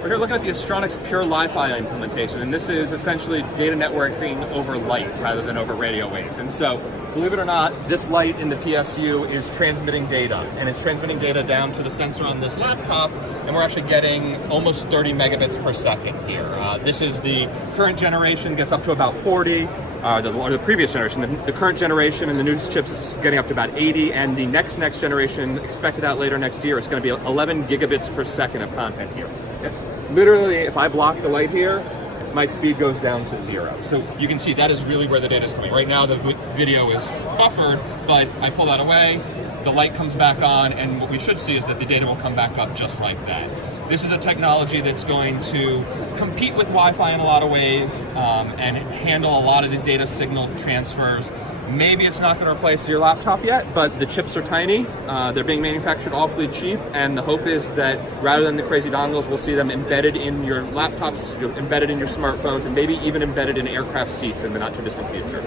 We're here looking at the Astronics Pure LiFi implementation, and this is essentially data networking over light rather than over radio waves. And so, believe it or not, this light in the PSU is transmitting data, and it's transmitting data down to the sensor on this laptop, and we're actually getting almost 30 megabits per second here. This is the current generation, gets up to about 40. Or the previous generation, the current generation and the newest chips is getting up to about 80, and the next generation, expected out later next year, is going to be 11 gigabits per second of content here. Literally, if I block the light here, my speed goes down to 0. So you can see that is really where the data is coming. Right now the video is buffered, but I pull that away, the light comes back on, and what we should see is that the data will come back up just like that. This is a technology that's going to compete with Wi-Fi in a lot of ways and handle a lot of these data signal transfers. Maybe it's not going to replace your laptop yet, but the chips are tiny. They're being manufactured awfully cheap, and the hope is that rather than the crazy dongles, we'll see them embedded in your laptops, embedded in your smartphones, and maybe even embedded in aircraft seats in the not too distant future.